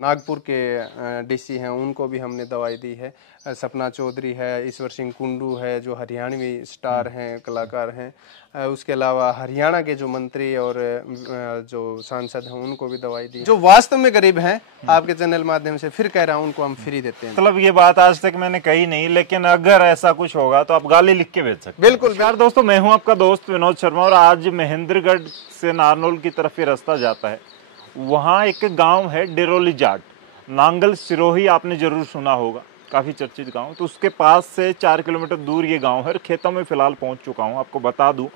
नागपुर के डीसी हैं, उनको भी हमने दवाई दी है। सपना चौधरी है, ईश्वर सिंह कुंडू है जो हरियाणवी स्टार हैं, कलाकार हैं। उसके अलावा हरियाणा के जो मंत्री और जो सांसद हैं उनको भी दवाई दी। जो वास्तव में गरीब हैं, आपके चैनल माध्यम से फिर कह रहा हूँ, उनको हम फ्री देते हैं। मतलब ये बात आज तक मैंने कही नहीं, लेकिन अगर ऐसा कुछ होगा तो आप गाली लिख के भेज सकते। बिल्कुल यार दोस्तों, मैं हूँ आपका दोस्त विनोद शर्मा और आज महेंद्रगढ़ से नारनौल की तरफ ये रास्ता जाता है। वहाँ एक गांव है डिरोली जाट, नांगल सिरोही, आपने जरूर सुना होगा, काफ़ी चर्चित गांव। तो उसके पास से 4 किलोमीटर दूर ये गांव है। खेतों में फ़िलहाल पहुंच चुका हूं। आपको बता दूं,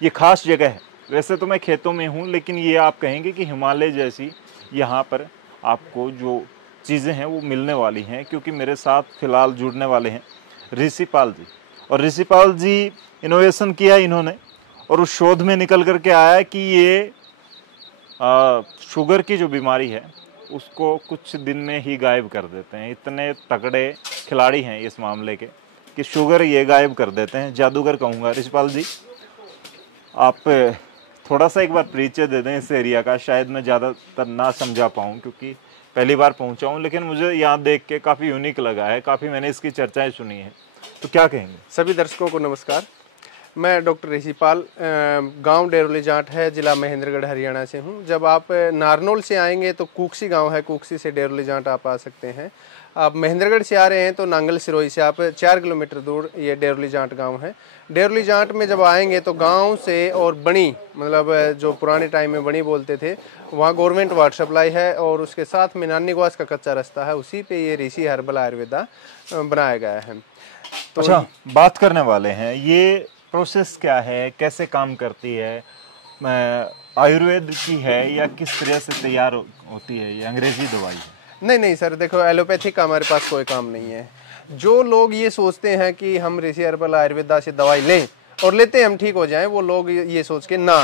ये खास जगह है। वैसे तो मैं खेतों में हूं, लेकिन ये आप कहेंगे कि हिमालय जैसी यहाँ पर आपको जो चीज़ें हैं वो मिलने वाली हैं, क्योंकि मेरे साथ फ़िलहाल जुड़ने वाले हैं ऋषिपाल जी। और ऋषिपाल जी इनोवेशन किया इन्होंने और उस शोध में निकल करके आया कि ये शुगर की जो बीमारी है उसको कुछ दिन में ही गायब कर देते हैं। इतने तगड़े खिलाड़ी हैं इस मामले के कि शुगर ये गायब कर देते हैं। जादूगर कहूँगा। ऋषिपाल जी, आप थोड़ा सा एक बार परिचय दे दें इस एरिया का। शायद मैं ज़्यादातर ना समझा पाऊँ क्योंकि पहली बार पहुँचा हूँ, लेकिन मुझे यहाँ देख के काफ़ी यूनिक लगा है। काफ़ी मैंने इसकी चर्चाएँ सुनी है, तो क्या कहेंगे? सभी दर्शकों को नमस्कार। मैं डॉक्टर ऋषिपाल, गांव डेरोली जाट है, जिला महेंद्रगढ़, हरियाणा से हूं। जब आप नारनौल से आएंगे तो कुक्सी गांव है, कुक्सी से डेरोली जाट आप आ सकते हैं। आप महेंद्रगढ़ से आ रहे हैं तो नांगल सिरोही से आप 4 किलोमीटर दूर ये डेरोली जाट गांव है। डेरोली जाट में जब आएंगे तो गांव से और बणी, मतलब जो पुराने टाइम में बणी बोलते थे, वहाँ गवर्नमेंट वाटर सप्लाई है और उसके साथ में नानीगवास का कच्चा रास्ता है। उसी पे ये ऋषि हर्बल आयुर्वेदा बनाया गया है। तो अच्छा, बात करने वाले हैं, ये प्रोसेस क्या है, कैसे काम करती है, आयुर्वेद की है या किस तरह से तैयार होती है? ये अंग्रेजी दवाई है? नहीं सर, देखो एलोपैथिक का हमारे पास कोई काम नहीं है। जो लोग ये सोचते हैं कि हम ऋषि हर्बल आयुर्वेदा से दवाई लें और लेते हैं हम ठीक हो जाएं, वो लोग ये सोच के ना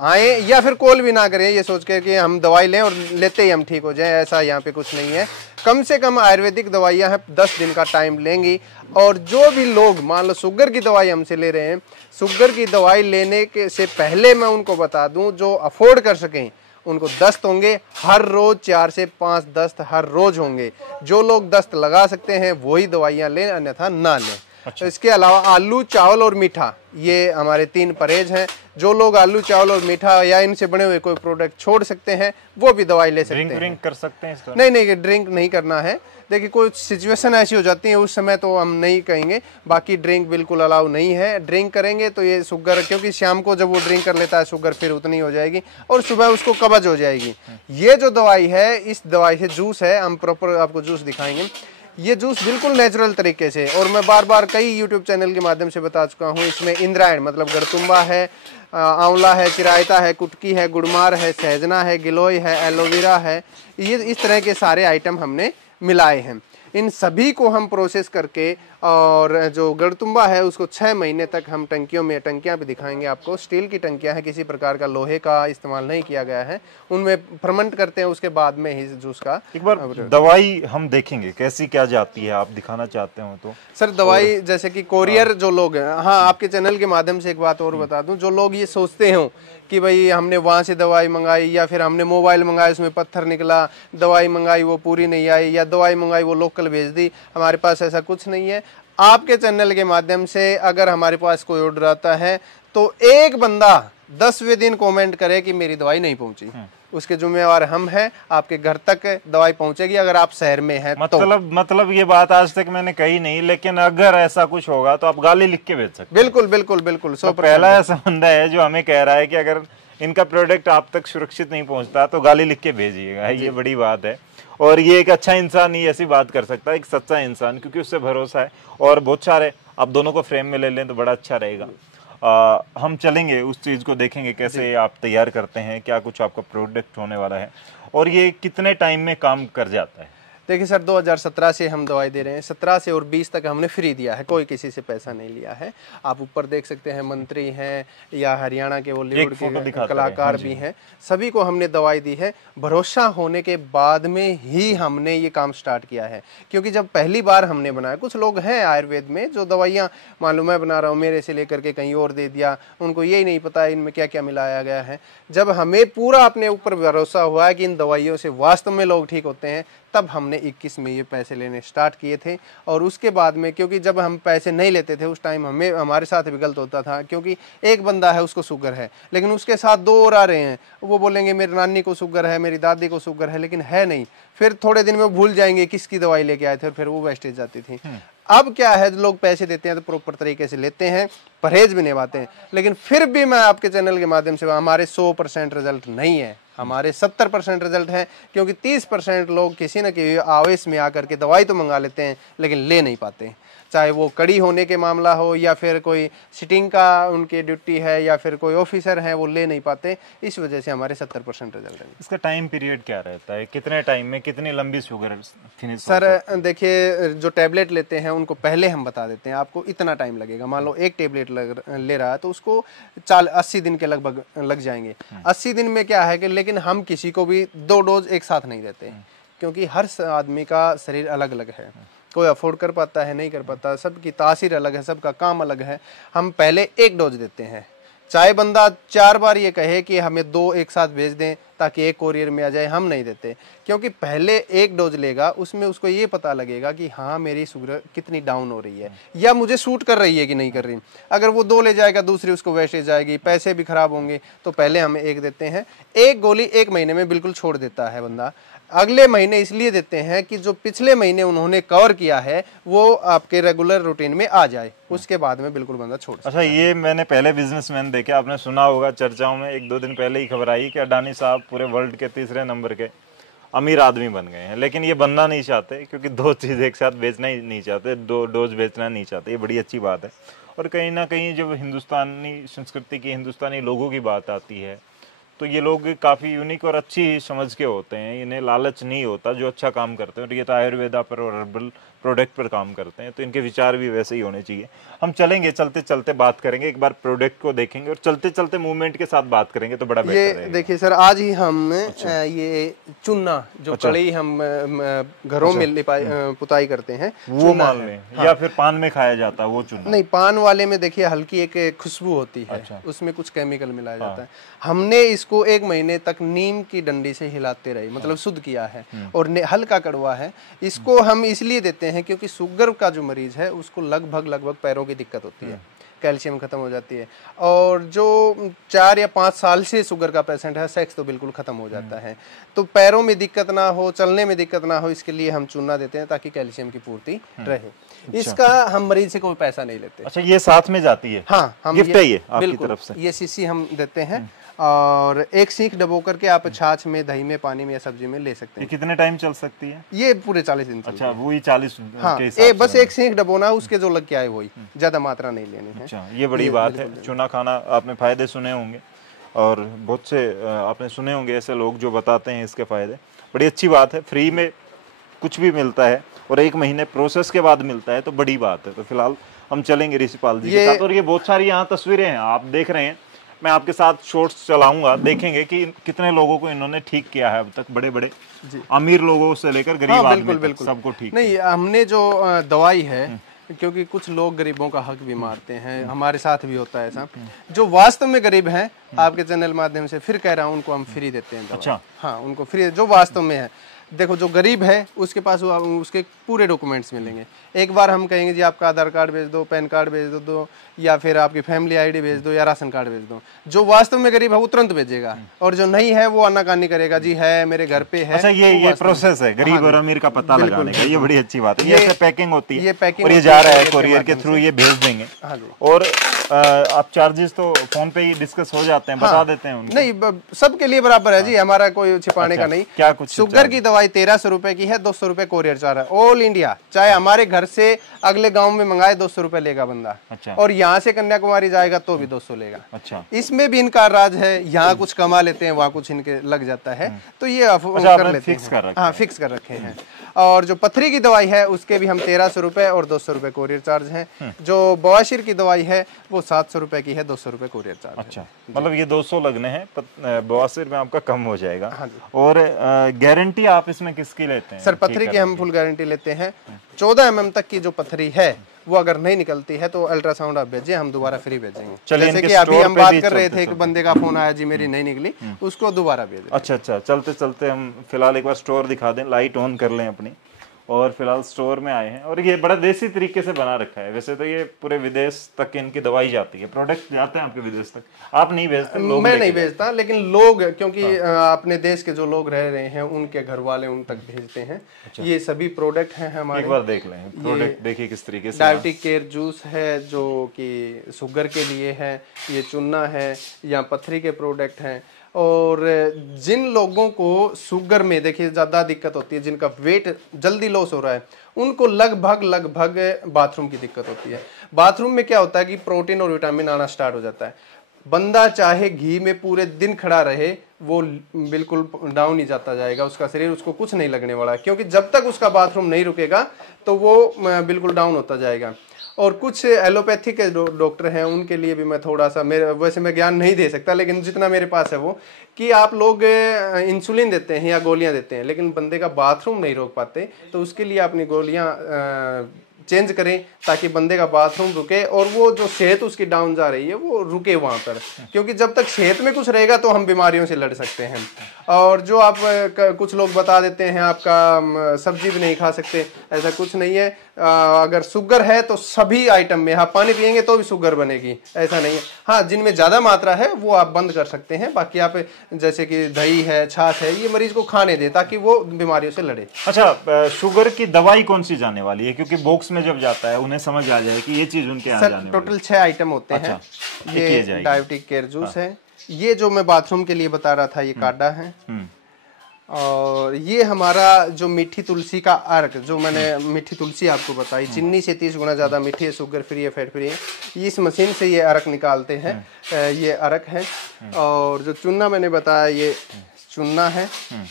आए या फिर कॉल भी ना करें ये सोच के कि हम दवाई लें और लेते ही हम ठीक हो जाएं। ऐसा यहाँ पे कुछ नहीं है। कम से कम आयुर्वेदिक दवाइयाँ हैं, 10 दिन का टाइम लेंगी। और जो भी लोग मान लो शुगर की दवाई हमसे ले रहे हैं, शुगर की दवाई लेने के से पहले मैं उनको बता दूं, जो अफोर्ड कर सकें उनको दस्त होंगे हर रोज, 4 से 5 दस्त हर रोज होंगे। जो लोग दस्त लगा सकते हैं वही दवाइयाँ लें, अन्यथा ना लें। अच्छा। इसके अलावा आलू, चावल और मीठा, ये हमारे 3 परहेज हैं। जो लोग आलू, चावल और मीठा या इनसे बने हुए कोई प्रोडक्ट छोड़ सकते हैं वो भी दवाई ले सकते हैं। ड्रिंक कर सकते हैं इसका? नहीं, ड्रिंक नहीं करना है। देखिए कोई सिचुएशन ऐसी हो जाती है उस समय तो हम नहीं कहेंगे, बाकी ड्रिंक बिल्कुल अलाउ नहीं है। ड्रिंक करेंगे तो ये शुगर, क्योंकि शाम को जब वो ड्रिंक कर लेता है शुगर फिर उतनी हो जाएगी और सुबह उसको कब्ज हो जाएगी। ये जो दवाई है, इस दवाई से जूस है, हम प्रॉपर आपको जूस दिखाएंगे। ये जूस बिल्कुल नेचुरल तरीके से, और मैं बार बार कई यूट्यूब चैनल के माध्यम से बता चुका हूँ, इसमें इंद्रायण मतलब गड़तुम्बा है, आंवला है, चिरायता है, कुटकी है, गुड़मार है, सहजना है, गिलोय है, एलोवेरा है, ये इस तरह के सारे आइटम हमने मिलाए हैं। इन सभी को हम प्रोसेस करके, और जो गड़तुम्बा है उसको 6 महीने तक हम टंकियों में, टंकियां भी दिखाएंगे आपको, स्टील की टंकियां हैं, किसी प्रकार का लोहे का इस्तेमाल नहीं किया गया है, उनमें फर्मेंट करते हैं, उसके बाद में ही जूस का। एक बार दवाई हम देखेंगे कैसी क्या जाती है, आप दिखाना चाहते हो तो? सर दवाई जैसे कि कोरियर जो लोग हैं, हाँ आपके चैनल के माध्यम से एक बात और बता दूं, जो लोग ये सोचते हो कि भाई हमने वहाँ से दवाई मंगाई या फिर हमने मोबाइल मंगाया उसमें पत्थर निकला, दवाई मंगाई वो पूरी नहीं आई, या दवाई मंगाई वो लोकल भेज दी, हमारे पास ऐसा कुछ नहीं है। आपके चैनल के माध्यम से अगर हमारे पास कोई ऑर्डर आता है तो एक बंदा 10वें दिन कमेंट करे कि मेरी दवाई नहीं पहुंची, उसके जिम्मेवार हम हैं। आपके घर तक दवाई पहुंचेगी अगर आप शहर में हैं। मतलब ये बात आज तक मैंने कही नहीं, लेकिन अगर ऐसा कुछ होगा तो आप गाली लिख के भेज सकते हैं। बिल्कुल। तो पहला ऐसा बंदा है जो हमें कह रहा है कि अगर इनका प्रोडक्ट आप तक सुरक्षित नहीं पहुंचता तो गाली लिख के भेजिएगा। ये बड़ी बात है, और ये एक अच्छा इंसान ही ऐसी बात कर सकता है, एक सच्चा इंसान, क्योंकि उससे भरोसा है। और बहुत सारे, आप दोनों को फ्रेम में ले लें तो बड़ा अच्छा रहेगा। हम चलेंगे उस चीज़ को देखेंगे कैसे आप तैयार करते हैं, क्या कुछ आपका प्रोडक्ट होने वाला है, और ये कितने टाइम में काम कर जाता है? देखिए सर 2017 से हम दवाई दे रहे हैं, 17 से और 20 तक हमने फ्री दिया है, कोई किसी से पैसा नहीं लिया है। आप ऊपर देख सकते हैं मंत्री हैं या हरियाणा के बॉलीवुड के कलाकार भी हैं, सभी को हमने दवाई दी है। भरोसा होने के बाद में ही हमने ये काम स्टार्ट किया है, क्योंकि जब पहली बार हमने बनाया, कुछ लोग हैं आयुर्वेद में जो दवाइयाँ मालूम मैं बना रहा हूँ मेरे से लेकर के कहीं और दे दिया, उनको यही नहीं पता इनमें क्या क्या मिलाया गया है। जब हमें पूरा अपने ऊपर भरोसा हुआ है कि इन दवाइयों से वास्तव में लोग ठीक होते हैं, तब हमने 21 में ये पैसे लेने स्टार्ट किए थे। और उसके बाद में, क्योंकि जब हम पैसे नहीं लेते थे उस टाइम हमारे साथ भी गलत होता था, क्योंकि एक बंदा है उसको शुगर है लेकिन उसके साथ 2 और आ रहे हैं, वो बोलेंगे मेरी नानी को शुगर है, मेरी दादी को शुगर है, लेकिन है नहीं। फिर थोड़े दिन में भूल जाएंगे किसकी दवाई लेके आए थे और फिर वो वेस्टेज जाती थी। अब क्या है, लोग पैसे देते हैं तो प्रॉपर तरीके से लेते हैं, परहेज भी निभाते हैं, लेकिन फिर भी मैं आपके चैनल के माध्यम से, हमारे 100% रिजल्ट नहीं है, हमारे 70% रिजल्ट है, क्योंकि 30% लोग किसी न किसी आवेश में आकर के दवाई तो मंगा लेते हैं लेकिन ले नहीं पाते, चाहे वो कड़ी होने के मामला हो या फिर कोई सिटिंग का उनकी ड्यूटी है या फिर कोई ऑफिसर है, वो ले नहीं पाते। इस वजह से हमारे 70% रिजल्ट है। इसका टाइम पीरियड क्या रहता है, कितने टाइम में कितनी लंबी शुगर फिनिश? सर देखिए, जो टैबलेट लेते हैं उनको पहले हम बता देते हैं आपको इतना टाइम लगेगा। मान लो एक टैबलेट ले रहा है तो उसको 80 दिन के लगभग लग जाएंगे। 80 दिन में क्या है कि, लेकिन हम किसी को भी 2 डोज एक साथ नहीं देते, क्योंकि हर आदमी का शरीर अलग अलग है, कोई अफोर्ड कर पाता है नहीं कर पाता, सबकी तासीर अलग है, सबका काम अलग है। हम पहले 1 डोज देते हैं, चाहे बंदा 4 बार ये कहे कि हमें 2 एक साथ भेज दें ताकि एक कोरियर में आ जाए, हम नहीं देते, क्योंकि पहले 1 डोज लेगा, उसमें उसको ये पता लगेगा कि हाँ मेरी शुगर कितनी डाउन हो रही है या मुझे सूट कर रही है कि नहीं कर रही। अगर वो 2 ले जाएगा, दूसरी उसको वेस्टेज जाएगी, पैसे भी खराब होंगे, तो पहले हम 1 देते हैं। 1 गोली 1 महीने में बिल्कुल छोड़ देता है बंदा, अगले महीने इसलिए देते हैं कि जो पिछले महीने उन्होंने कवर किया है वो आपके रेगुलर रूटीन में आ जाए, उसके बाद में बिल्कुल बंदा छोड़। अच्छा, ये मैंने पहले बिजनेसमैन देखे, आपने सुना होगा चर्चाओं में, 1-2 दिन पहले ही खबर आई कि अडानी साहब पूरे वर्ल्ड के 3रे नंबर के अमीर आदमी बन गए हैं, लेकिन ये बनना नहीं चाहते, क्योंकि 2 चीज़ एक साथ बेचना ही नहीं चाहते, 2 डोज बेचना नहीं चाहते। ये बड़ी अच्छी बात है। और कहीं ना कहीं जब हिंदुस्तानी संस्कृति की, हिंदुस्तानी लोगों की बात आती है, तो ये लोग काफ़ी यूनिक और अच्छी समझ के होते हैं, इन्हें लालच नहीं होता, जो अच्छा काम करते हैं। और ये तो आयुर्वेदा पर और हर्बल प्रोडक्ट पर काम करते हैं, तो इनके विचार भी वैसे ही होने चाहिए। हम चलेंगे, चलते चलते बात करेंगे, एक बार प्रोडक्ट को देखेंगे और चलते चलते मूवमेंट के साथ बात करेंगे तो बड़ा बेहतर रहेगा। ये देखिए सर, आज ही हम ये चूना जो कड़ी हम घरों में पुताई करते हैं, वो माल में या फिर पान में खाया जाता है वो चूना? नहीं, पान वाले में देखिए हल्की एक खुशबू होती है, उसमें कुछ केमिकल मिलाया जाता है। हमने इसको 1 महीने तक नीम की डंडी से हिलाते रहे, मतलब शुद्ध किया है, और हल्का कड़वा है। इसको हम इसलिए देते हैं क्योंकि शुगर का जो मरीज है उसको लगभग पैरों की दिक्कत होती है, कैल्शियम खत्म हो जाती है, और जो 4 या 5 साल से शुगर का पेशेंट है, सेक्स तो बिल्कुल खत्म हो जाता है। तो पैरों में दिक्कत ना हो, चलने में दिक्कत ना हो, इसके लिए हम चूना देते हैं ताकि कैल्शियम की पूर्ति रहे। इसका हम मरीज से कोई पैसा नहीं लेते। अच्छा, ये साथ में जाती है? हाँ, हम गिफ्ट है ये आपकी तरफ से? ये शीशी हम देते हैं, और 1 सीख डबो करके आप छाछ में, दही में, पानी में या सब्जी में ले सकते हैं। ये कितने टाइम चल सकती है? ये पूरे 40 दिन। अच्छा, वही 40 हाँ, के हिसाब बस 1 सीख डबोना, उसके जो लग के आए वही, ज्यादा मात्रा नहीं लेनी है। अच्छा, ये बड़ी बात है। चूना खाना, आपने फायदे सुने होंगे और बहुत से आपने सुने होंगे ऐसे लोग जो बताते हैं इसके फायदे। बड़ी अच्छी बात है, फ्री में कुछ भी मिलता है और 1 महीने प्रोसेस के बाद मिलता है, तो बड़ी बात है। तो फिलहाल हम चलेंगे ऋषिपाल जी के साथ, और ये बहुत सारी यहाँ तस्वीरें हैं आप देख रहे हैं। मैं आपके साथ शॉर्ट्स चलाऊंगा, देखेंगे कि कितने लोगों को इन्होंने ठीक किया है अब तक, बड़े बड़े अमीर लोगों से लेकर गरीब आदमी तक सबको ठीक। नहीं, हमने जो दवाई है, क्योंकि कुछ लोग गरीबों का हक भी मारते हैं, हमारे साथ भी होता है ऐसा। जो वास्तव में गरीब हैं, आपके चैनल माध्यम से फिर कह रहा हूँ, उनको हम फ्री देते हैं। अच्छा, हाँ, उनको फ्री, जो वास्तव में है। देखो, जो गरीब है उसके पास उसके पूरे डॉक्यूमेंट्स मिलेंगे। एक बार हम कहेंगे जी आपका आधार कार्ड भेज दो, पैन कार्ड भेज दो, या फिर आपकी फैमिली आईडी भेज दो, या राशन कार्ड भेज दो। जो वास्तव में गरीब है वो तुरंत भेजेगा, और जो नहीं है वो आनाकानी करेगा, जी है मेरे घर पे है। अच्छा, ये प्रोसेस है गरीब और अमीर का पता लगाने का, ये बड़ी अच्छी बात है। ये पैकिंग होती है, और ये जा रहा है कोरियर के थ्रू, ये भेज देंगे। और आप चार्जेस तो फोन पे ही डिस्कस हो जाते हैं, बता देते हैं उनको? नहीं, सबके लिए बराबर है जी, हमारा कोई छिपाने का नहीं। क्या कुछ शुगर की दवाई 1300 रुपए की है, 200 रुपए कोरियर चार्ज है। ऑल इंडिया, चाहे हमारे घर से अगले गांव में मंगाए 200 रुपए लेगा बंदा। अच्छा। और यहाँ से कन्याकुमारी जाएगा तो भी 200 लेगा। अच्छा, इसमें भी इनका राज है, यहाँ कुछ कमा लेते हैं, वहाँ कुछ इनके लग जाता है, तो ये कर लेते फिक्स कर हैं। रखा हाँ, फिक्स कर रखे हैं। और जो पथरी की दवाई है उसके भी हम 1300 रुपए और 200 रुपए कोरियर चार्ज है। जो बवासीर की दवाई है वो 700 रुपए की है, 200 रुपए कोरियर चार्ज। अच्छा, मतलब ये 200 लगने हैं, बवासीर में आपका कम हो जाएगा। हाँ जी। और गारंटी आप इसमें किसकी लेते हैं? सर पथरी की हम फुल गारंटी लेते हैं। 14 mm तक की जो पथरी है वो अगर नहीं निकलती है तो अल्ट्रासाउंड आप भेजिए, हम दोबारा फ्री भेजेंगे। जैसे कि अभी हम बात कर रहे थे, एक बंदे का फोन आया जी मेरी नहीं निकली, उसको दोबारा भेजें। अच्छा अच्छा, चलते चलते हम फिलहाल एक बार स्टोर दिखा दें, लाइट ऑन कर लें अपनी। और फिलहाल स्टोर में आए हैं और ये बड़ा देसी तरीके से बना रखा है। वैसे तो ये पूरे विदेश तक इनकी दवाई जाती है, प्रोडक्ट जाते हैं आपके विदेश तक। आप नहीं भेजते? लोग मैं नहीं भेजता, लेकिन लोग, क्योंकि अपने देश के जो लोग रह रहे हैं उनके घर वाले उन तक भेजते हैं। ये सभी प्रोडक्ट हैं हमारे। एक बार देख लें प्रोडक्ट, देखिए किस तरीके से। डायबिटिक केयर जूस है जो कि शुगर के लिए है, ये चूना है, या पथरी के प्रोडक्ट हैं। और जिन लोगों को शुगर में देखिए ज़्यादा दिक्कत होती है, जिनका वेट जल्दी लॉस हो रहा है, उनको लगभग बाथरूम की दिक्कत होती है। बाथरूम में क्या होता है कि प्रोटीन और विटामिन आना स्टार्ट हो जाता है। बंदा चाहे घी में पूरे दिन खड़ा रहे, वो बिल्कुल डाउन ही जाता जाएगा उसका शरीर, उसको कुछ नहीं लगने वाला है, क्योंकि जब तक उसका बाथरूम नहीं रुकेगा तो वो बिल्कुल डाउन होता जाएगा। और कुछ एलोपैथी के डॉक्टर हैं, उनके लिए भी मैं थोड़ा सा, वैसे मैं ज्ञान नहीं दे सकता, लेकिन जितना मेरे पास है वो, कि आप लोग इंसुलिन देते हैं या गोलियां देते हैं, लेकिन बंदे का बाथरूम नहीं रोक पाते, तो उसके लिए अपनी गोलियां चेंज करें ताकि बंदे का बाथरूम रुके और वो जो सेहत उसकी डाउन जा रही है वो रुके वहाँ पर। क्योंकि जब तक सेहत में कुछ रहेगा तो हम बीमारियों से लड़ सकते हैं। और जो आप कुछ लोग बता देते हैं आपका सब्जी भी नहीं खा सकते, ऐसा कुछ नहीं है। अगर शुगर है तो सभी आइटम में, हाँ पानी पियेंगे तो भी शुगर बनेगी, ऐसा नहीं है। हाँ, जिनमें ज़्यादा मात्रा है वो आप बंद कर सकते हैं, बाकी आप जैसे कि दही है, छाछ है, ये मरीज को खाने दे ताकि वो बीमारियों से लड़े। अच्छा, शुगर की दवाई कौन सी जाने वाली है? क्योंकि बॉक्स में जब जाता है उन्हें समझ आ जाए कि ये चीज उनके यहाँ जाने वाली है। टोटल 6 आइटम होते हैं। ये डायबिटिक केयर जूस है, ये जो मैं बाथरूम के लिए बता रहा था ये काढ़ा है, और ये हमारा जो मीठी तुलसी का अर्क, जो मैंने मीठी तुलसी आपको बताई, चीनी से 30 गुना ज़्यादा मीठी है, शुगर फ्री है, फैट फ्री है। इस मशीन से ये अर्क निकालते हैं, ये अर्क है। और जो चूना मैंने बताया ये चूना है।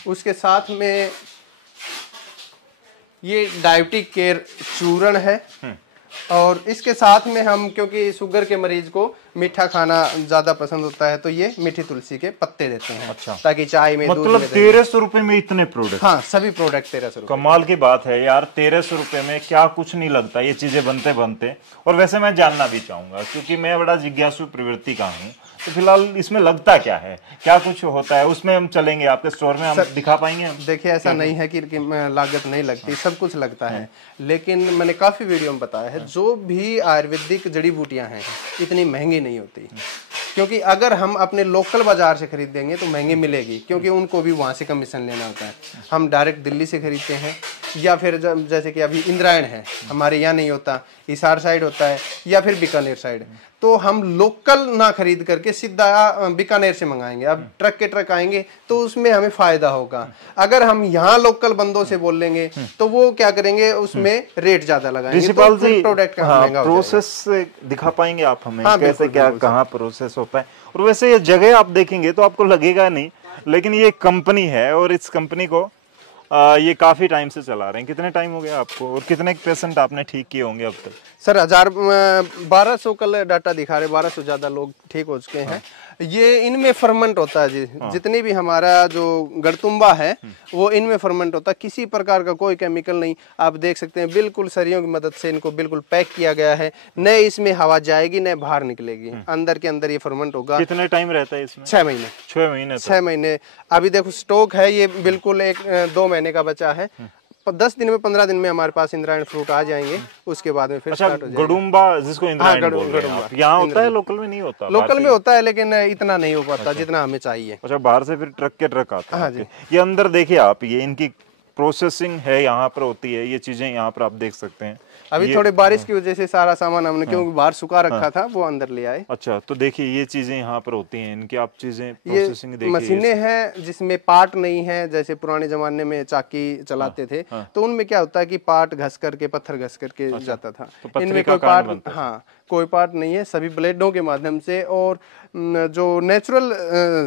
उसके साथ में ये डायबिटिक केयर चूर्ण है। और इसके साथ में हम, क्योंकि शुगर के मरीज को मीठा खाना ज्यादा पसंद होता है, तो ये मीठी तुलसी के पत्ते देते हैं। अच्छा, ताकि चाय में, मतलब 1300 रुपए में इतने प्रोडक्ट? हाँ, सभी प्रोडक्ट 1300 रुपए। कमाल की बात है यार, 1300 रुपए में क्या कुछ नहीं लगता, ये चीजें बनते बनते। और वैसे मैं जानना भी चाहूंगा, क्योंकि मैं बड़ा जिज्ञासु प्रवृत्ति का हूँ, तो फिलहाल इसमें लगता क्या है, क्या कुछ होता है? उसमें हम चलेंगे आपके स्टोर में, हम दिखा पाएंगे? देखिए, ऐसा नहीं है कि लागत नहीं लगती, सब कुछ लगता है, लेकिन मैंने काफी वीडियो में बताया है, जो भी आयुर्वेदिक जड़ी बूटियां हैं इतनी महंगी नहीं होती। क्योंकि अगर हम अपने लोकल बाजार से खरीदेंगे तो महंगी मिलेगी, क्योंकि उनको भी वहाँ से कमीशन लेना होता है। हम डायरेक्ट दिल्ली से खरीदते हैं, या फिर जैसे कि अभी इंद्रायण है, हमारे यहाँ नहीं होता, हिसार साइड होता है, या फिर बीकानेर साइड, तो हम लोकल ना खरीद करके सीधा बीकानेर से मंगाएंगे। अब ट्रक के ट्रक आएंगे तो उसमें हमें फायदा होगा। अगर हम यहाँ लोकल बंदों से बोल लेंगे तो वो क्या करेंगे, उसमें रेट ज्यादा लगाएंगे, तो प्रोडक्ट का महंगा हो जाएगा। प्रोसेस दिखा पाएंगे आप हमें? कैसे क्या कहाँ प्रोसेस होता है? और वैसे ये जगह आप देखेंगे तो आपको लगेगा नहीं, लेकिन ये कंपनी है और इस कंपनी को ये काफी टाइम से चला रहे हैं। कितने टाइम हो गया आपको, और कितने पेशेंट आपने ठीक किए होंगे अब तक? सर 1200 कल डाटा दिखा रहे, 1200 ज्यादा लोग ठीक हो चुके हैं। ये इनमें फर्मेंट होता है जी। जितनी भी हमारा जो गड़तुम्बा है वो इनमें फर्मेंट होता है, किसी प्रकार का कोई केमिकल नहीं। आप देख सकते हैं बिल्कुल सरियों की मदद से इनको बिल्कुल पैक किया गया है, न इसमें हवा जाएगी न बाहर निकलेगी, अंदर के अंदर ये फर्मेंट होगा। कितने टाइम रहता है इसमें? 6 महीने। 6 महीने? 6 महीने। अभी देखो स्टॉक है, ये बिल्कुल 2 महीने का बचा है। 10 दिन में 15 दिन में हमारे पास इंद्रायण फ्रूट आ जाएंगे, उसके बाद में फिर स्टार्ट हो जाएगा। गडुम्बा जिसको इंद्रायण बोल रहे हैं आप, यहाँ होता है? लोकल में नहीं होता? लोकल में होता है, लेकिन इतना नहीं हो पाता जितना हमें चाहिए। अच्छा, बाहर से फिर ट्रक के ट्रक आता है। हाँ जी। ये अंदर देखिए आप, ये इनकी प्रोसेसिंग है यहाँ पर होती है, ये चीजें यहाँ पर आप देख सकते हैं। अभी थोड़ी बारिश की वजह से सारा सामान हमने क्योंकि बाहर सुखा रखा था वो अंदर ले आए। अच्छा, तो देखिए ये चीजें यहाँ पर होती हैं, इनकी आप चीजें प्रोसेसिंग देखिए। मशीनें हैं जिसमें पार्ट नहीं है, जैसे पुराने जमाने में चाकी चलाते थे तो उनमें क्या होता है कि पार्ट घस करके पत्थर घस करके जाता था। तो इनमें कोई पार्ट, हाँ कोई पार्ट नहीं है, सभी ब्लेडों के माध्यम से। और जो नेचुरल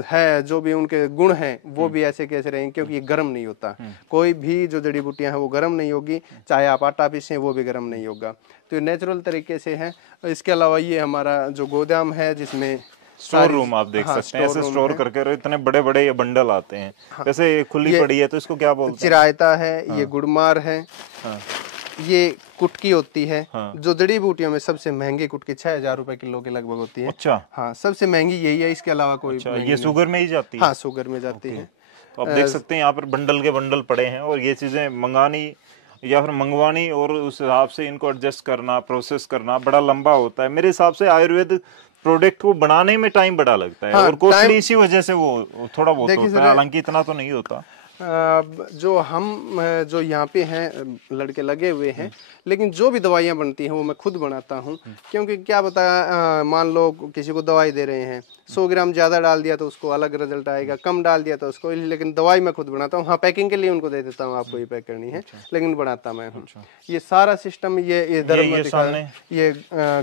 है, जो भी उनके गुण हैं वो भी ऐसे कैसे रहेंगे, क्योंकि ये गर्म नहीं होता। कोई भी जो जड़ी बूटियां हैं वो गर्म नहीं होगी, चाहे आप आटा पीसें वो भी गर्म नहीं होगा। तो ये नेचुरल तरीके से है। इसके अलावा ये हमारा जो गोदाम है जिसमें स्टोर रूम आप देख सकते हैं, ऐसे स्टोर करके, और इतने बड़े बड़े ये बंडल आते हैं। वैसे खुली पड़ी है तो इसको क्या बोलते हैं? चिरायता है, ये गुड़मार है, ये कुटकी होती है। जो जड़ी बूटियों में सबसे महंगी कुटकी 6,000 रुपए किलो के लगभग होती है। अच्छा, हाँ सबसे महंगी यही है, इसके अलावा कोई। अच्छा, ये शुगर में ही जाती है? हाँ शुगर में जाती है। तो आप देख सकते हैं यहाँ पर बंडल के बंडल पड़े हैं, और ये चीजें मंगानी या फिर मंगवानी और उस हिसाब से इनको एडजस्ट करना, प्रोसेस करना बड़ा लंबा होता है। मेरे हिसाब से आयुर्वेद प्रोडक्ट को बनाने में टाइम बड़ा लगता है। और कॉस्टली इसी वजह से वो थोड़ा बहुत होता है, हालांकि इतना तो नहीं होता। जो यहाँ पे हैं लड़के लगे हुए हैं, लेकिन जो भी दवाइयाँ बनती हैं वो मैं खुद बनाता हूँ। क्योंकि क्या बता, मान लो किसी को दवाई दे रहे हैं, 100 ग्राम ज़्यादा डाल दिया तो उसको अलग रिजल्ट आएगा, कम डाल दिया तो उसको, लेकिन दवाई मैं खुद बनाता हूँ। हाँ पैकिंग के लिए उनको दे देता हूँ, आपको ये पैक करनी है, लेकिन बनाता मैं हूँ। ये सारा सिस्टम ये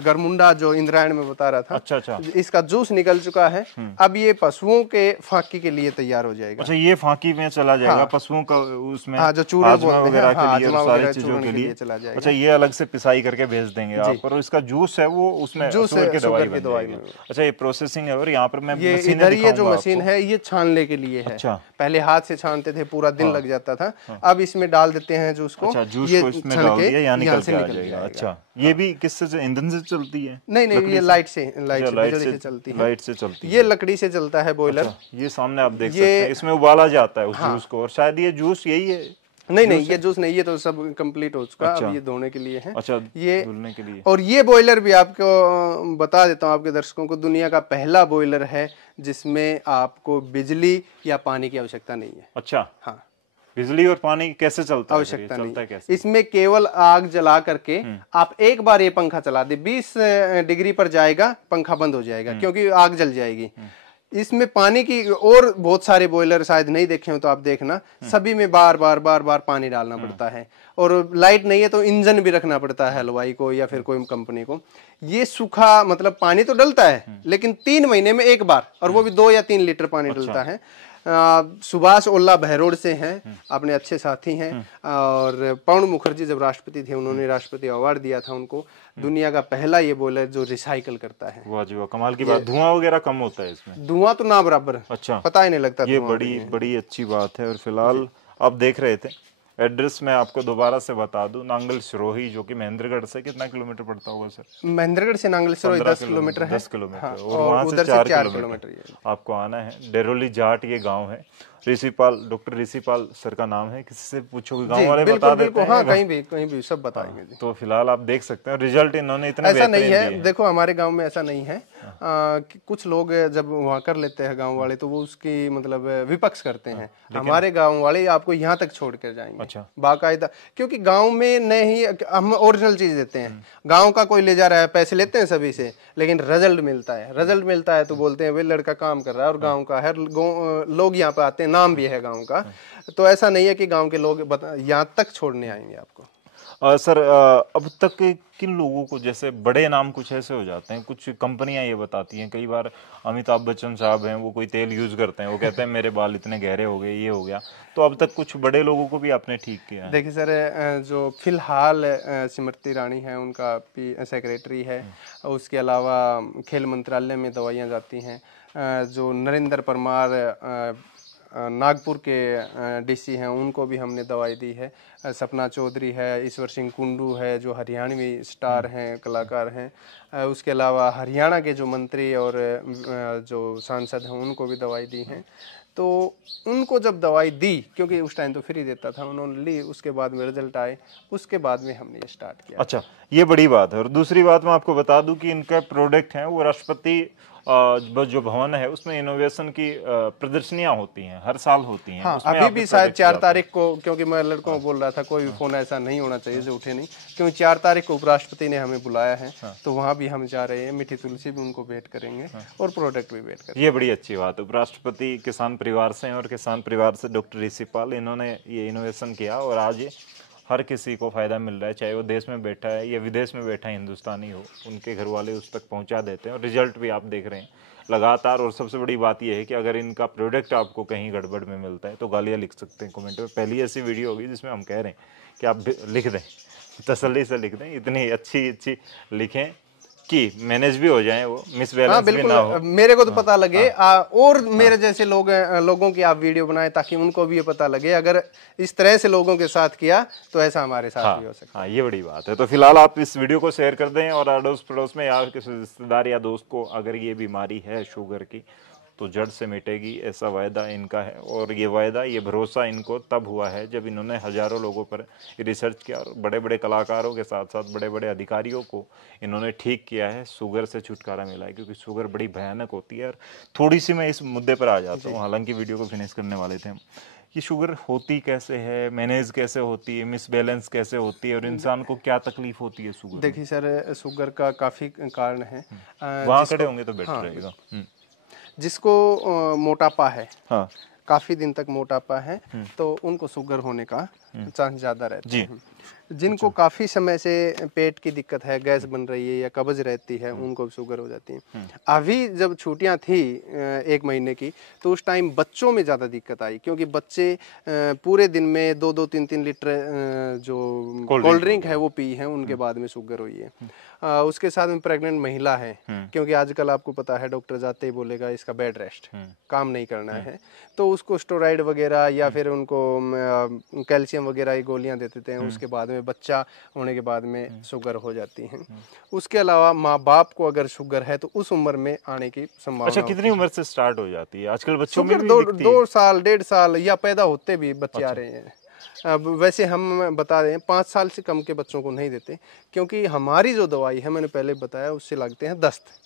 गरमुंडा जो इंद्रायण में बता रहा था, अच्छा, इसका जूस निकल चुका है। अब ये पशुओं के फाकी के लिए तैयार हो जाएगा। अच्छा, ये फाकी में चला जाएगा पशुओं का, उसमें जो चूर्ण वगैरह के लिए, सारी चीजों के लिए चला जाएगा। अच्छा, ये अलग से पिसाई करके भेज देंगे आप, और इसका जूस है वो उसमें शुगर की दवाई में। अच्छा, ये प्रोसेसिंग है। और यहाँ पर मैं इधर ये जो मशीन है ये छानने के लिए है। अच्छा, पहले हाथ से छानते थे, पूरा दिन लग जाता था। अब इसमें डाल देते हैं जूस को। अच्छा, जूस को इसमें डाल दिया, यहाँ निकल के आ जाएगा। अच्छा, ये भी किससे, ईंधन से चलती है? नहीं, ये लाइट से चलती है। लाइट से चलती है। ये लकड़ी से चलता है बॉयलर। ये सामने आप देख सकते हैं, इसमें उबाला जाता है उस जूस को, और शायद ये जूस यही है। नहीं, ये जूस नहीं, ये तो सब कंप्लीट हो चुका। अब ये धोने के लिए है। अच्छा, ये धुलने के लिए। और ये बॉयलर भी आपको बता देता हूँ, आपके दर्शकों को, दुनिया का पहला बॉयलर है जिसमें आपको बिजली या पानी की आवश्यकता नहीं है। अच्छा, हाँ, बिजली और पानी कैसे चलता है? आवश्यकता नहीं। इसमें केवल आग जला करके आप एक बार ये पंखा चला दे, 20 डिग्री पर जाएगा, पंखा बंद हो जाएगा, क्योंकि आग जल जाएगी। इसमें पानी की, और बहुत सारे बॉयलर शायद नहीं देखे हो तो आप देखना, सभी में बार बार पानी डालना पड़ता है। और लाइट नहीं है तो इंजन भी रखना पड़ता है हलवाई को या फिर कोई कंपनी को। ये सूखा मतलब पानी तो डलता है, लेकिन 3 महीने में एक बार, और वो भी 2 या 3 लीटर पानी डलता है। सुभाष ओल्ला बहरोड से हैं, अपने अच्छे साथी हैं। और प्रणब मुखर्जी जब राष्ट्रपति थे, उन्होंने राष्ट्रपति अवार्ड दिया था उनको। दुनिया का पहला ये बॉयलर जो रिसाइकल करता है। वाह जी वाह, कमाल की बात। धुआं वगैरह कम होता है इसमें? धुआं तो ना बराबर, अच्छा, पता ही नहीं लगता। ये बड़ी अच्छी बात है। और फिलहाल आप देख रहे थे, एड्रेस मैं आपको दोबारा से बता दूं, नांगल सिरोही, जो कि महेंद्रगढ़ से कितना किलोमीटर पड़ता होगा सर? महेंद्रगढ़ से नांगल सिरोही 10 किलोमीटर है। 10 किलोमीटर। और वहाँ से 4 किलोमीटर आपको आना है। डेरोली जाट ये गांव है। ऋषिपाल, डॉक्टर ऋषिपाल सर का नाम है। किसी से पूछोगे गांव वाले बता देते हैं। हाँ, कहीं भी सब बताएंगे। तो फिलहाल आप देख सकते हैं रिजल्ट इन्होंने इतने ऐसा नहीं है। देखो हमारे गांव में ऐसा नहीं है। कुछ लोग जब वहाँ कर लेते हैं गांव वाले, तो वो उसकी मतलब विपक्ष करते हैं। हमारे गांव वाले आपको यहाँ तक छोड़ कर जाएंगे। अच्छा, बाकायदा, क्योंकि गांव में नहीं, हम ओरिजिनल चीज देते हैं। गांव का कोई ले जा रहा है, पैसे लेते हैं सभी से, लेकिन रिजल्ट मिलता है तो बोलते हैं वे लड़का काम कर रहा है और गांव का है। लोग यहाँ पे आते हैं, नाम भी है गांव का। तो ऐसा नहीं है कि गांव के लोग यहाँ तक छोड़ने आएंगे आपको। सर, अब तक किन लोगों को, जैसे बड़े नाम कुछ ऐसे हो जाते हैं, कुछ कंपनियां ये बताती हैं, कई बार अमिताभ बच्चन साहब हैं, वो कोई तेल यूज करते हैं, वो कहते हैं मेरे बाल इतने गहरे हो गए, ये हो गया। तो अब तक कुछ बड़े लोगों को भी आपने ठीक किया है? देखिए सर, जो फिलहाल स्मृति ईरानी है, उनका सेक्रेटरी है। उसके अलावा खेल मंत्रालय में दवाइयाँ जाती हैं। जो नरेंद्र परमार नागपुर के डीसी हैं, उनको भी हमने दवाई दी है। सपना चौधरी है, ईश्वर सिंह कुंडू है, जो हरियाणवी स्टार हैं, कलाकार हैं। उसके अलावा हरियाणा के जो मंत्री और जो सांसद हैं, उनको भी दवाई दी है। तो उनको जब दवाई दी, क्योंकि उस टाइम तो फ्री देता था, उन्होंने ली, उसके बाद में रिजल्ट आए, उसके बाद में हमने ये स्टार्ट किया। अच्छा, ये बड़ी बात है। और दूसरी बात मैं आपको बता दूं कि इनका प्रोडक्ट है वो राष्ट्रपति जो भवन है उसमें इनोवेशन की प्रदर्शनियां होती हैं, हर साल होती हैं। हाँ, उसमें अभी आपके भी शायद प्रोडक्ट 4 जाते तारीख को, क्योंकि मैं लड़कों को बोल रहा था कोई भी फोन ऐसा नहीं होना चाहिए जो उठे नहीं, क्योंकि 4 तारीख को उपराष्ट्रपति ने हमें बुलाया है, तो वहाँ भी हम जा रहे हैं। मीठी तुलसी भी उनको भेंट करेंगे और प्रोडक्ट भी भेंट करेंगे। ये बड़ी अच्छी बात है। उपराष्ट्रपति किसान परिवार से हैं और किसान परिवार से डॉक्टर ऋषि पाल, इन्होंने ये इनोवेशन किया और आज ये हर किसी को फायदा मिल रहा है, चाहे वो देश में बैठा है या विदेश में बैठा हिंदुस्तानी हो, उनके घर वाले उस तक पहुंचा देते हैं और रिजल्ट भी आप देख रहे हैं लगातार। और सबसे बड़ी बात यह है कि अगर इनका प्रोडक्ट आपको कहीं गड़बड़ में मिलता है तो गालियाँ लिख सकते हैं कमेंट में। पहली ऐसी वीडियो होगी जिसमें हम कह रहे हैं कि आप लिख दें, तसल्ली से लिख दें, इतनी अच्छी लिखें कि मैनेज भी हो जाए, वो मिस बैलेंस भी ना हो। मेरे को तो पता लगे और मेरे जैसे लोगों की आप वीडियो बनाए ताकि उनको भी ये पता लगे अगर इस तरह से लोगों के साथ किया तो ऐसा हमारे साथ भी हो सकता है। हाँ, ये बड़ी बात है। तो फिलहाल आप इस वीडियो को शेयर कर दें और अड़ोस पड़ोस में या किसी रिश्तेदार या दोस्त को अगर ये बीमारी है शुगर की तो जड़ से मिटेगी, ऐसा वायदा इनका है। और ये वायदा, ये भरोसा इनको तब हुआ है जब इन्होंने हजारों लोगों पर रिसर्च किया और बड़े बड़े कलाकारों के साथ साथ बड़े बड़े अधिकारियों को इन्होंने ठीक किया है, शुगर से छुटकारा मिला है। क्योंकि शुगर बड़ी भयानक होती है। और थोड़ी सी मैं इस मुद्दे पर आ जाता हूँ, हालांकि वीडियो को फिनिश करने वाले थे हम। ये शुगर होती कैसे है, मैनेज कैसे होती है, मिस बैलेंस कैसे होती है और इंसान को क्या तकलीफ होती है शुगर? देखिए सर, शुगर का काफ़ी कारण है। वहाँ खड़े होंगे तो बेटर रहेगा। जिसको मोटापा है, हाँ, काफी दिन तक मोटापा है, तो उनको शुगर होने का चांस ज्यादा रहता है। जिनको काफी समय से पेट की दिक्कत है, गैस बन रही है या कब्ज रहती है, उनको भी शुगर हो जाती है। अभी जब छुट्टियां थी 1 महीने की, तो उस टाइम बच्चों में ज़्यादा दिक्कत आई, क्योंकि बच्चे पूरे दिन में 2-2, 3-3 लीटर जो कोल्ड ड्रिंक है वो पी है, उनके बाद में शुगर हुई है। उसके साथ में प्रेग्नेंट महिला है, क्योंकि आजकल आपको पता है डॉक्टर जाते ही बोलेगा इसका बेड रेस्ट, काम नहीं करना है, तो उसको स्टेरॉइड वगैरह या फिर उनको कैल्शियम वगैरह की गोलियां दे देते हैं। उसके बाद में बच्चा होने के बाद में शुगर हो जाती है। उसके अलावा माँ बाप को अगर शुगर है तो उस उम्र में आने की संभावना। अच्छा, कितनी उम्र से स्टार्ट हो जाती है आजकल बच्चों में? 2 साल 1.5 साल या पैदा होते भी बच्चे आ रहे हैं। अब वैसे हम बता रहे हैं 5 साल से कम के बच्चों को नहीं देते, क्योंकि हमारी जो दवाई है, मैंने पहले बताया, उससे लगते हैं दस्त।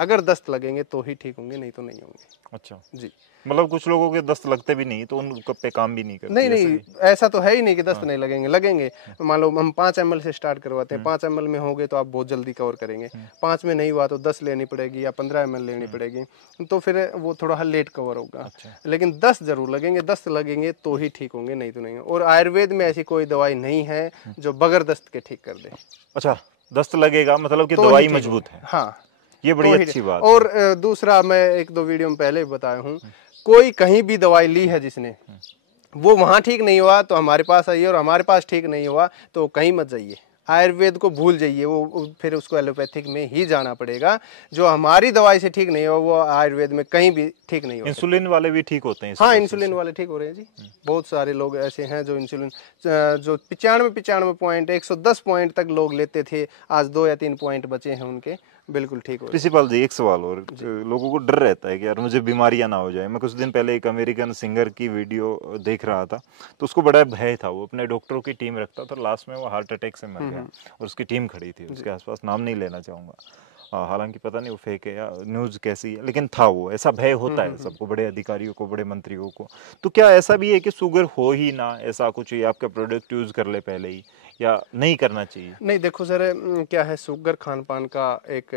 अगर दस्त लगेंगे तो ही ठीक होंगे, नहीं तो नहीं होंगे। अच्छा जी, मतलब कुछ लोगों के दस्त लगते भी नहीं तो उन पे काम भी नहीं करते? नहीं, ऐसा तो है ही नहीं कि दस्त नहीं लगेंगे। मान लो हम 5 ml से स्टार्ट करवाते हैं, 5 ml में हो गए तो आप बहुत जल्दी कवर करेंगे। 5 में नहीं हुआ तो 10 लेनी पड़ेगी या 15 ml लेनी पड़ेगी, तो फिर वो थोड़ा लेट कवर होगा। लेकिन 10 जरूर लगेंगे, 10 लगेंगे तो ही ठीक होंगे, नहीं तो नहीं। और आयुर्वेद में ऐसी कोई दवाई नहीं है जो बगैर दस्त के ठीक कर दे। अच्छा, दस्त लगेगा मतलब कि दवाई मजबूत है। हाँ, ये बड़ी अच्छी बात। और दूसरा, मैं 1-2 वीडियो में पहले बताया हूँ, कोई कहीं भी दवाई ली है जिसने, वो वहाँ ठीक नहीं हुआ तो हमारे पास आइए, और हमारे पास ठीक नहीं हुआ तो कहीं मत जाइए। आयुर्वेद को भूल जाइए, वो फिर उसको एलोपैथिक में ही जाना पड़ेगा। जो हमारी दवाई से ठीक नहीं हुआ वो आयुर्वेद में कहीं भी ठीक नहीं होता। इंसुलिन वाले भी ठीक होते हैं? हाँ, इंसुलिन वाले ठीक हो रहे हैं जी। बहुत सारे लोग ऐसे हैं जो इंसुलिन जो 95 पॉइंट 110 पॉइंट तक लोग लेते थे, आज 2 या 3 पॉइंट बचे हैं उनके, बिल्कुल ठीक हो रहे हैं। प्रिंसिपल जी, एक सवाल और, लोगों को डर रहता है कि यार मुझे बीमारियां ना हो जाए। मैं कुछ दिन पहले एक अमेरिकन सिंगर की वीडियो देख रहा था, तो उसको बड़ा भय था। वो अपने डॉक्टरों की टीम रखता था, लास्ट में वो हार्ट अटैक से मर गया और उसकी टीम खड़ी थी उसके आसपास, नाम नहीं लेना चाहूंगा, हालांकि पता नहीं वो फेक है या न्यूज़ कैसी है, लेकिन था वो। ऐसा भय होता है सबको, बड़े अधिकारियों को, बड़े मंत्रियों को। तो क्या ऐसा भी है कि शुगर हो ही ना, ऐसा कुछ, या आपका प्रोडक्ट यूज़ कर ले पहले ही, या नहीं करना चाहिए? नहीं, देखो सर, क्या है, शुगर खान पान का एक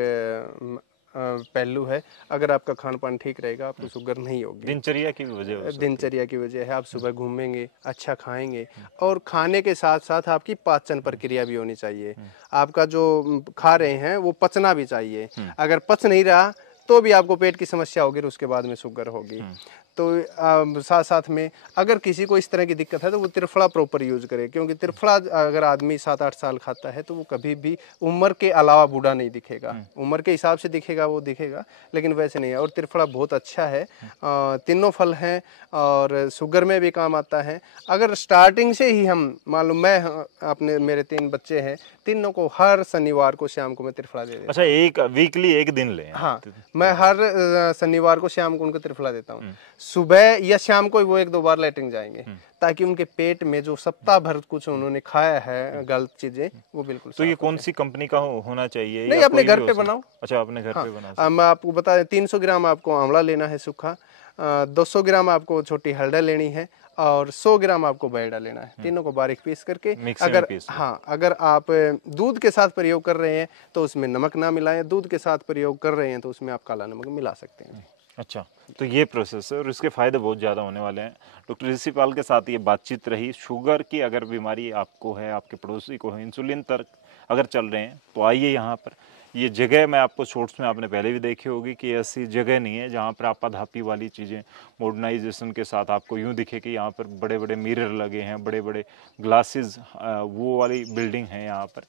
पहलू है। अगर आपका खान पान ठीक रहेगा आपको शुगर नहीं होगी। दिनचर्या की वजह, दिनचर्या की वजह है। आप सुबह घूमेंगे, अच्छा खाएंगे, और खाने के साथ साथ आपकी पाचन प्रक्रिया भी होनी चाहिए। आपका जो खा रहे हैं वो पचना भी चाहिए। अगर पच नहीं रहा तो भी आपको पेट की समस्या होगी और उसके बाद में शुगर होगी। तो साथ साथ में अगर किसी को इस तरह की दिक्कत है तो वो त्रिफला प्रॉपर यूज करे, क्योंकि त्रिफला अगर आदमी 7-8 साल खाता है तो वो कभी भी उम्र के अलावा बूढ़ा नहीं दिखेगा। उम्र के हिसाब से दिखेगा, वो दिखेगा, लेकिन वैसे नहीं है। और त्रिफला बहुत अच्छा है, तीनों फल हैं और शुगर में भी काम आता है। अगर स्टार्टिंग से ही हम, मान लो मैं अपने, मेरे 3 बच्चे हैं, तीनों को हर शनिवार को शाम को मैं त्रिफला दे देता हूँ। अच्छा, एक वीकली एक दिन लें? हाँ, मैं हर शनिवार को शाम को उनको त्रिफला देता हूँ। सुबह या शाम को वो 1-2 बार लेटरिन जाएंगे, ताकि उनके पेट में जो सप्ताह भर कुछ उन्होंने खाया है गलत चीजें वो बिल्कुल। तो ये कौन सी कंपनी का होना चाहिए? नहीं, अपने घर पे बनाओ। अच्छा, अपने घर पे बनाओ। हाँ, मैं आपको बता दें, 300 ग्राम आपको आंवला लेना है सूखा, 200 ग्राम आपको छोटी हल्दर लेनी है और 100 ग्राम आपको बैडा लेना है। तीनों को बारीक पीस करके, अगर आप दूध के साथ प्रयोग कर रहे हैं तो उसमें नमक ना मिलाएं, दूध के साथ प्रयोग कर रहे हैं तो उसमें आप काला नमक मिला सकते हैं। अच्छा, तो ये प्रोसेस है और इसके फायदे बहुत ज़्यादा होने वाले हैं। डॉक्टर ऋषि पाल के साथ ये बातचीत रही। शुगर की अगर बीमारी आपको है, आपके पड़ोसी को है, इंसुलिन तक अगर चल रहे हैं तो आइए यहाँ पर। ये जगह मैं आपको शॉर्ट्स में आपने पहले भी देखी होगी कि ऐसी जगह नहीं है जहाँ पर आपाधापी वाली चीज़ें मॉडर्नाइजेशन के साथ आपको यूँ दिखे कि यहाँ पर बड़े बड़े मिरर लगे हैं, बड़े बड़े ग्लासेस, वो वाली बिल्डिंग है। यहाँ पर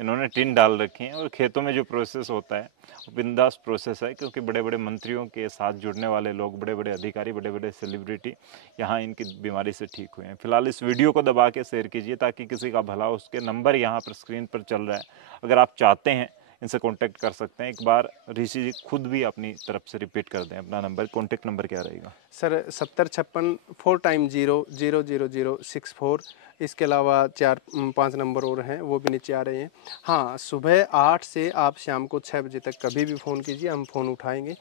इन्होंने टिन डाल रखी हैं और खेतों में जो प्रोसेस होता है वो बिंदास प्रोसेस है, क्योंकि बड़े बड़े मंत्रियों के साथ जुड़ने वाले लोग, बड़े बड़े अधिकारी, बड़े बड़े सेलिब्रिटी यहाँ इनकी बीमारी से ठीक हुए हैं। फिलहाल इस वीडियो को दबा के शेयर कीजिए ताकि किसी का भला हो। उसके नंबर यहाँ पर स्क्रीन पर चल रहा है, अगर आप चाहते हैं इनसे कांटेक्ट कर सकते हैं। एक बार ऋषि जी खुद भी अपनी तरफ से रिपीट कर दें अपना नंबर, कांटेक्ट नंबर क्या रहेगा? Sir 7056 4 time 0 0 0 0 6 4। इसके अलावा 4-5 नंबर और हैं, वो भी नीचे आ रहे हैं। हाँ, सुबह 8 से आप शाम को 6 बजे तक कभी भी फ़ोन कीजिए, हम फ़ोन उठाएंगे।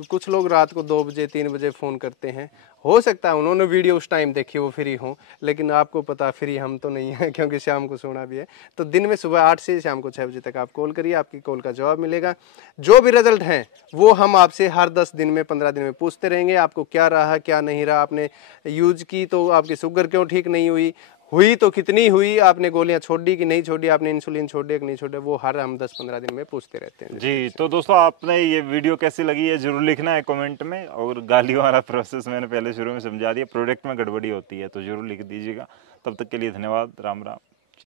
कुछ लोग रात को 2 बजे 3 बजे फ़ोन करते हैं, हो सकता है उन्होंने वीडियो उस टाइम देखी, वो फ्री हों, लेकिन आपको पता फ्री हम तो नहीं हैं क्योंकि शाम को सोना भी है। तो दिन में सुबह 8 से शाम को 6 बजे तक आप कॉल करिए, आपकी कॉल का जवाब मिलेगा। जो भी रिजल्ट हैं वो हम आपसे हर 10 दिन में 15 दिन में पूछते रहेंगे, आपको क्या रहा क्या नहीं रहा, आपने यूज की तो आपकी शुगर क्यों ठीक नहीं हुई तो कितनी हुई, आपने गोलियां छोड़ दी कि नहीं छोड़ी, आपने इंसुलिन छोड़ दिया कि नहीं छोड़ा, वो हर हम 10-15 दिन में पूछते रहते हैं जी। तो दोस्तों, आपने ये वीडियो कैसी लगी है जरूर लिखना है कमेंट में। और गाली वाला प्रोसेस मैंने पहले शुरू में समझा दिया, प्रोडक्ट में गड़बड़ी होती है तो जरूर लिख दीजिएगा। तब तक के लिए धन्यवाद, राम राम।